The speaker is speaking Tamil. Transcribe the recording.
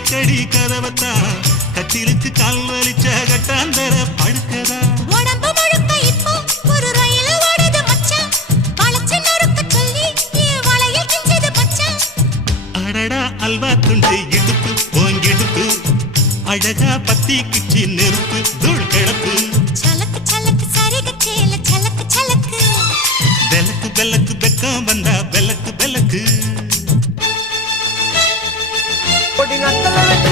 அடிக்கடி கதவத்தா கட்டிலுக்கு கால் வலிச்ச கட்டாந்தர படுக்கதா உடம்பு முழுக்க இப்போ ஒரு ரயில் ஓடுது மச்சான் வளைச்சு நறுக்க சொல்லி வளையல் கிஞ்சது மச்சான் அடடா அல்வா துண்டு இடுப்பு போங்கிடுப்பு அழகா பத்தி கிச்சி நெருப்பு தூள் கிடப்பு சலக்கு சலக்கு சரிக சேல சலக்கு சலக்கு வெலக்கு வெலக்கு வெக்கம் வந்தா வெலக்கு வெலக்கு Pwede nga talaga